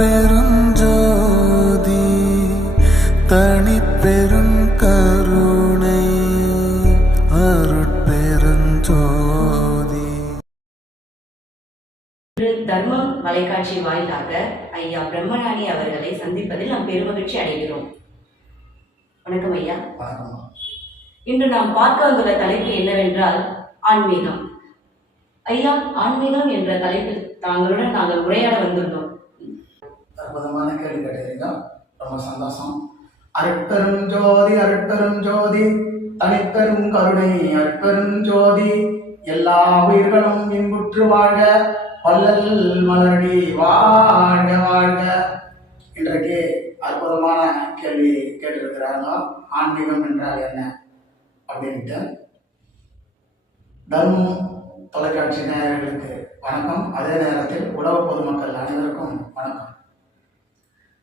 அருட்பெருஞ்சோதி தனிப்பெரும் கருணை அருட்பெருஞ்சோதி. தர்மம் வலைக்காட்சி வாயிலாக ஐயா பிரம்மஞானி அவர்களை சந்திப்பதில் நாம் பெருமகிழ்ச்சி அடைகிறோம். வணக்கம் ஐயா. இன்று நாம் பார்க்க வந்துள்ள தலைப்பு என்னவென்றால் ஆன்மீகம். ஐயா, ஆன்மீகம் என்ற தலைப்பில் தாங்களுடன் நாங்கள் உரையாட வந்துள்ளோம். அற்புதமான கேள்வி கேட்டீங்க, ரொம்ப சந்தோஷம். அருட்பெரும் ஜோதி அருட்பெரும் ஜோதி தனிப்பெரும் கருணை அருட்பெரும் ஜோதி எல்லா உயிர்களும் இன்புற்று வாழ்க வள்ளல் மலரடி வாழ்க வாழ்க. இன்றைக்கு அற்புதமான கேள்வி கேட்டிருக்கிறாங்க. ஆன்மீகம் என்றால் என்ன அப்படின்ட்டு. தர்மம் தொலைக்காட்சி நேயர்களுக்கு வணக்கம். அதே நேரத்தில் உலக பொதுமக்கள் அனைவருக்கும் வணக்கம்.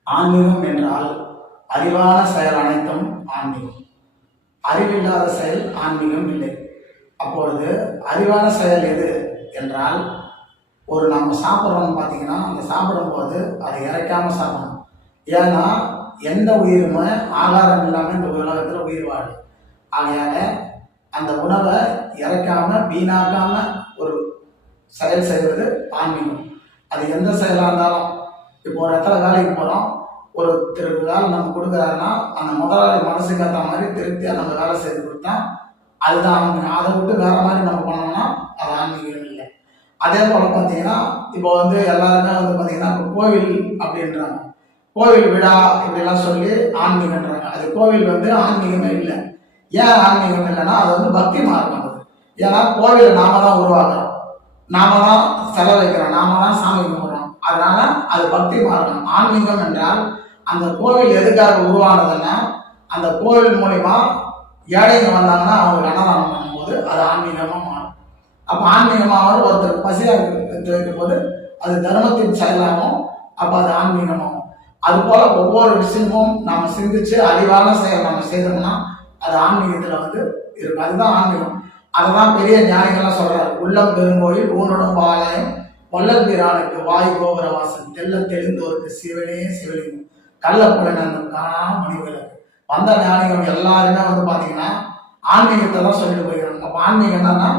ஆன்மீகம் என்றால் அறிவான செயல் அனைத்தும் ஆன்மீகம். அறிவில்லாத செயல் ஆன்மீகம் இல்லை. அப்பொழுது அறிவான செயல் எது என்றால், ஒரு நம்ம சாப்பிட்றோம்னு பார்த்தீங்கன்னா, அந்த சாப்பிடும்போது அதை இறைக்காமல் சாப்பிடணும். ஏன்னா எந்த உயிருமே ஆகாரம் இல்லாமல் இந்த உலகத்தில் உயிர் வாழு. ஆகையால அந்த உணவை இறைக்காம வீணாக்காம ஒரு செயல் செய்வது ஆன்மீகம். அது எந்த செயலாக இருந்தாலும், இப்போ ஒரு இடத்துல வேலைக்கு போகிறோம், ஒரு வேலை நம்ம கொடுக்குறாருன்னா அந்த முதலாளி மனசுக்கு ஏற்ற மாதிரி திருப்தியாக நம்ம வேலை செய்து கொடுத்தா அதுதான் ஆன்மீகம். அதை விட்டு வேற மாதிரி நம்ம பண்ணோம்னா அது ஆன்மீகம் இல்லை. அதே போல் பார்த்தீங்கன்னா, இப்போ எல்லாருமே பார்த்தீங்கன்னா இப்போ கோவில் அப்படின்றாங்க, கோவில் விழா இப்படிலாம் சொல்லி ஆன்மீகன்றாங்க. அது கோவில் ஆன்மீகமே இல்லை. ஏன் ஆன்மீகம் இல்லைன்னா, அது பக்தி மார்க்கம். அது ஏன்னா கோவிலை நாம தான் உருவாக்குறோம், நாம தான் செலவழிக்கிறோம், நாம தான் சாமி கும்பிட்றோம். அதனால அது பக்தி மார்க்கம். ஆன்மீகம் என்றால் அந்த கோவில் எதுக்காக உருவானதுன்னா, அந்த கோவில் மூலிமா ஏழைங்க வந்தாங்கன்னா அவங்க அன்னதானம் பண்ணும்போது அது ஆன்மீகமாக மாறும். அப்போ ஆன்மீகமாக ஒருத்தர் பசியாக வைக்கும் போது அது தர்மத்தின் செயலாகும். அப்போ அது ஆன்மீகமாகும். அதுபோல ஒவ்வொரு விஷயமும் நம்ம சிந்திச்சு அறிவான செயல் நம்ம செய்தோம்னா அது ஆன்மீகத்தில் இருக்கு. அதுதான் ஆன்மீகம். அதுதான் பெரிய ஞானிகள்லாம் சொல்றாரு. உள்ளம் பெருங்கோயில் ஊனுடன் வாழையம் வள்ளல் பிரானுக்கு வாய் கோபுர வாசல் தெல்ல தெளிந்தோருக்கு சிவனே சிவலிங்கம் கள்ளப்புலன் காணாம மணிவிளக்கு. வந்த ஞானிகள் எல்லாருமே பார்த்தீங்கன்னா ஆன்மீகத்தை தான் சொல்லிட்டு போயிருக்காங்க. அப்போ ஆன்மீகம் என்னன்னா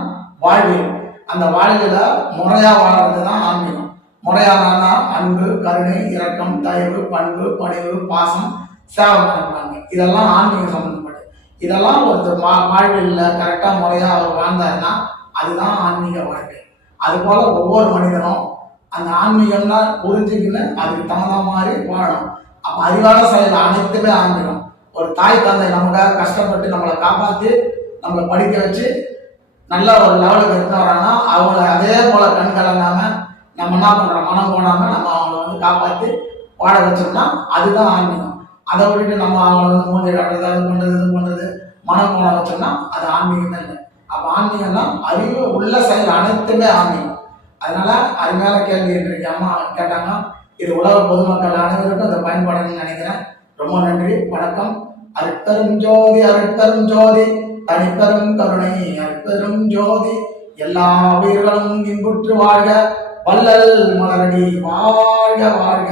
வாழ்வியல். அந்த வாழ்வியல முறையா வாழறது தான் ஆன்மீகம். முறையானா அன்பு, கருணை, இரக்கம், தயவு, பண்பு, பணிவு, பாசம், சேவை பண்ணுறாங்க. இதெல்லாம் ஆன்மீகம் சம்பந்தப்பட்டது. இதெல்லாம் ஒருத்தர் வாழ்வியலில் கரெக்டாக முறையாக அவர் வாழ்ந்தாருன்னா அதுதான் ஆன்மீக வாழ்க்கை. அதுபோல ஒவ்வொரு மனிதனும் அந்த ஆன்மீகம்னா புரிஞ்சுக்கின்னு அதுக்கு தகுந்த மாதிரி வாழணும். அப்போ அறிவான செயல் அனைத்துமே ஆன்மீகம். ஒரு தாய் தந்தை நமக்காக கஷ்டப்பட்டு நம்மளை காப்பாற்றி நம்மளை படிக்க வச்சு நல்ல ஒரு லெவலுக்கு எடுத்து வராங்கன்னா அவங்கள அதே போல கண் கலங்காம நம்ம என்ன பண்றோம், மனம் போடாம நம்ம அவங்கள காப்பாற்றி வாழ வச்சோம்னா அதுதான் ஆன்மீகம். அதை விட்டுட்டு நம்ம அவங்கள மூஞ்சி காட்டுறது, அது பண்றது, இது பண்றது, மனம் போட வச்சோம்னா அது ஆன்மீகமே இல்லை. அப்போ ஆன்மீகம்னா அறிவு உள்ள செயல் அனைத்துமே ஆன்மீகம். அதனால அருமையான கேள்வி இன்றைக்கு அம்மா கேட்டாங்க. இது உலக பொதுமக்கள் அனைவருக்கும் அதை பயன்படணும்னு நினைக்கிறேன். ரொம்ப நன்றி, வணக்கம். அருட்பெரும் ஜோதி அருட்பெரும் ஜோதி தனிப்பெரும் கருணை அருட்பெரும் ஜோதி எல்லா உயிர்களும் இன்புற்று வாழ்க வள்ளல் மலரடி வாழ்க வாழ்க.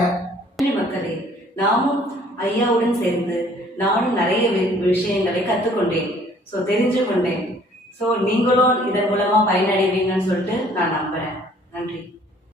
மக்களே, நாமும் ஐயாவுடன் சேர்ந்து நானும் நிறைய விஷயங்களை கற்றுக்கொண்டேன், தெரிஞ்சு கொண்டேன். நீங்களும் இதன் மூலமா பயனடைவீங்கன்னு சொல்லிட்டு நான் நம்புறேன். நன்றி.